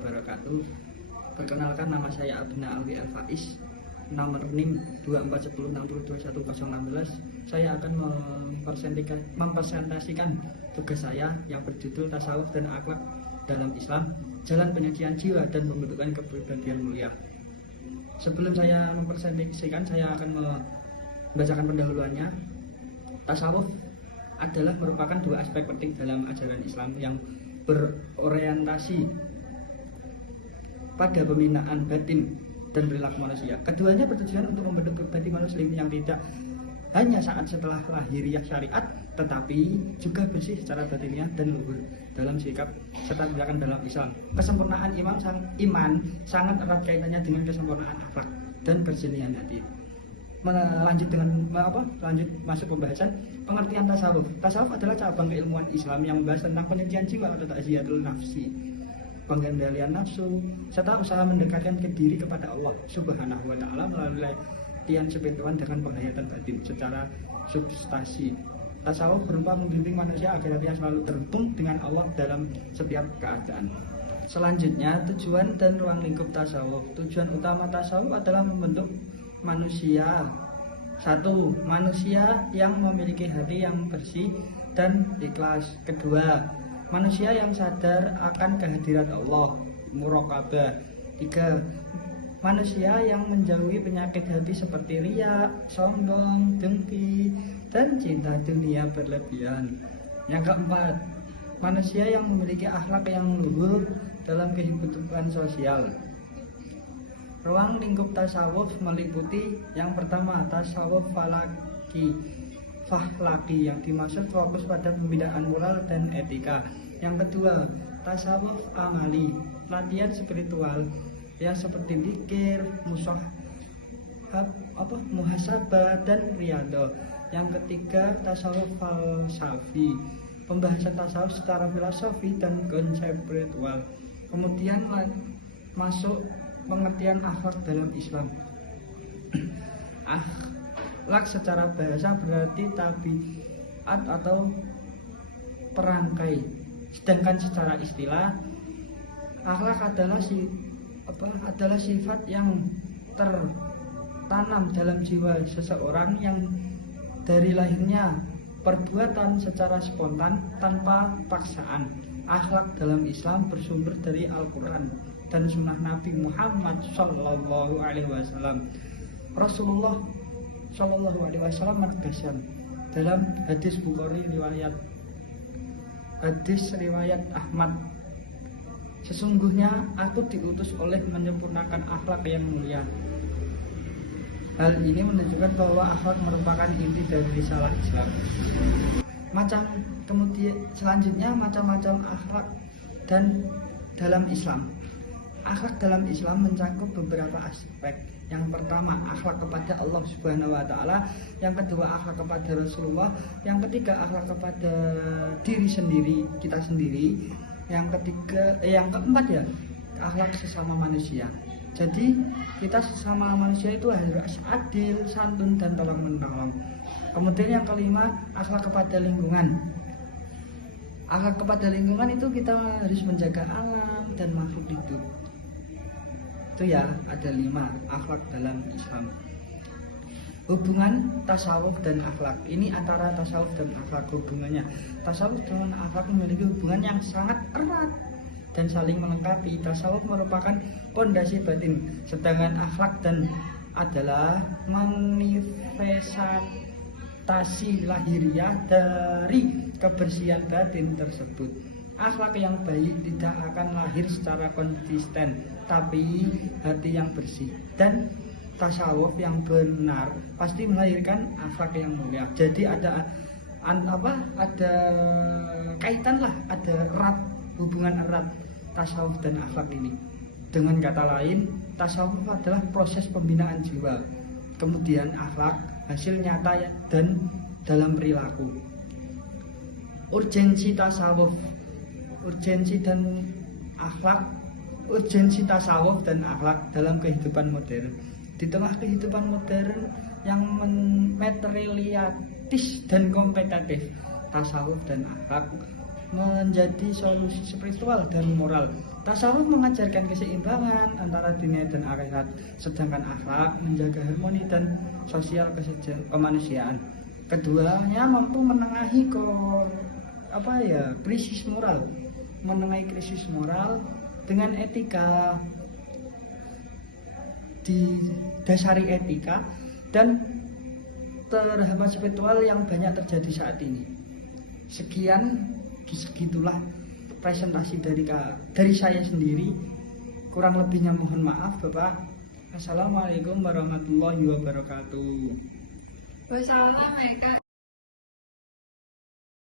wabarakatuh. Perkenalkan, nama saya Abna Alwi Al-Faiz, nomor NIM 2410622116. Saya akan mempresentasikan tugas saya yang berjudul Tasawuf dan Akhlak dalam Islam, Jalan Penyucian Jiwa dan Pembentukan Kepribadian Mulia. Sebelum saya mempresentasikan, saya akan membacakan pendahuluannya. Tasawuf adalah merupakan dua aspek penting dalam ajaran Islam yang berorientasi pada pembinaan batin dan perilaku manusia. Keduanya bertujuan untuk membentuk pribadi muslim yang tidak hanya saat setelah lahiriah syariat, tetapi juga bersih secara batinnya dan luhur dalam sikap serta tindakan dalam Islam. Kesempurnaan iman sangat erat kaitannya dengan kesempurnaan akhlak dan kejernihan hati. Lanjut masuk pembahasan pengertian tasawuf. Tasawuf adalah cabang keilmuan Islam yang membahas tentang penyucian jiwa atau ta'ziyatul nafsi, pengendalian nafsu, serta usaha mendekatkan ke diri kepada Allah Subhanahu wa Ta'ala melalui latihan spiritual dengan penghayatan batin secara substansi. Tasawuf berupa membimbing manusia agar dia selalu terhubung dengan Allah dalam setiap keadaan. Selanjutnya, tujuan dan ruang lingkup tasawuf. Tujuan utama tasawuf adalah membentuk manusia. 1. Manusia yang memiliki hati yang bersih dan ikhlas. 2. Manusia yang sadar akan kehadiran Allah, muraqabah. 3. Manusia yang menjauhi penyakit hati seperti riya, sombong, dengki, dan cinta dunia berlebihan. Yang keempat, manusia yang memiliki akhlak yang luhur dalam kehidupan sosial. Ruang lingkup tasawuf meliputi yang pertama, tasawuf fahlaki yang dimaksud fokus pada pembinaan moral dan etika. Yang kedua, tasawuf amali, latihan spiritual yang seperti zikir, muhasabah dan riyadhah. Yang ketiga, tasawuf falsafi, pembahasan tasawuf secara filosofi dan konsep spiritual. Kemudian masuk pengertian akhlak dalam Islam. Akhlak secara bahasa berarti tabiat atau perangkai, sedangkan secara istilah akhlak adalah sifat yang tertanam dalam jiwa seseorang yang dari lahirnya perbuatan secara spontan tanpa paksaan. Akhlak dalam Islam bersumber dari Al-Quran dan sunnah Nabi Muhammad Sallallahu Alaihi Wasallam. Rasulullah Sallallahu Alaihi Wasallam menegaskan dalam hadis Bukhari riwayat Ahmad, sesungguhnya aku diutus oleh menyempurnakan akhlak yang mulia. Hal ini menunjukkan bahwa akhlak merupakan inti dari risalah Islam. Selanjutnya macam-macam akhlak dan dalam Islam. Akhlak dalam Islam mencakup beberapa aspek. Yang pertama, akhlak kepada Allah Subhanahu wa Ta'ala. Yang kedua, akhlak kepada Rasulullah. Yang ketiga, akhlak kepada diri sendiri, kita sendiri. Yang keempat ya, akhlak sesama manusia. Jadi kita sesama manusia itu harus adil, santun, dan tolong menolong. Kemudian yang kelima, akhlak kepada lingkungan. Akhlak kepada lingkungan itu kita harus menjaga alam dan makhluk hidup. Itu ya, ada 5 akhlak dalam Islam. Hubungan tasawuf dan akhlak. Ini antara tasawuf dan akhlak hubungannya. Tasawuf dengan akhlak memiliki hubungan yang sangat erat dan saling melengkapi. Tasawuf merupakan pondasi batin, sedangkan akhlak adalah manifestasi lahiriah dari kebersihan batin tersebut. Akhlak yang baik tidak akan lahir secara konsisten, tapi hati yang bersih. Dan tasawuf yang benar pasti melahirkan akhlak yang mulia. Jadi ada kaitan lah, ada hubungan erat tasawuf dan akhlak ini. Dengan kata lain, tasawuf adalah proses pembinaan jiwa, kemudian akhlak hasil nyata dan dalam perilaku. Urgensi tasawuf, urgensi tasawuf dan akhlak dalam kehidupan modern. Di tengah kehidupan modern yang materialistis dan kompetitif, tasawuf dan akhlak menjadi solusi spiritual dan moral. Tasawuf mengajarkan keseimbangan antara dunia dan akhirat, sedangkan akhlak menjaga harmoni dan sosial kemanusiaan. Keduanya mampu menengahi krisis moral, dengan etika, didasari etika dan terhadap spiritual yang banyak terjadi saat ini. Segitulah presentasi dari saya sendiri. Kurang lebihnya mohon maaf Bapak. Assalamualaikum warahmatullahi wabarakatuh. Wassalamualaikum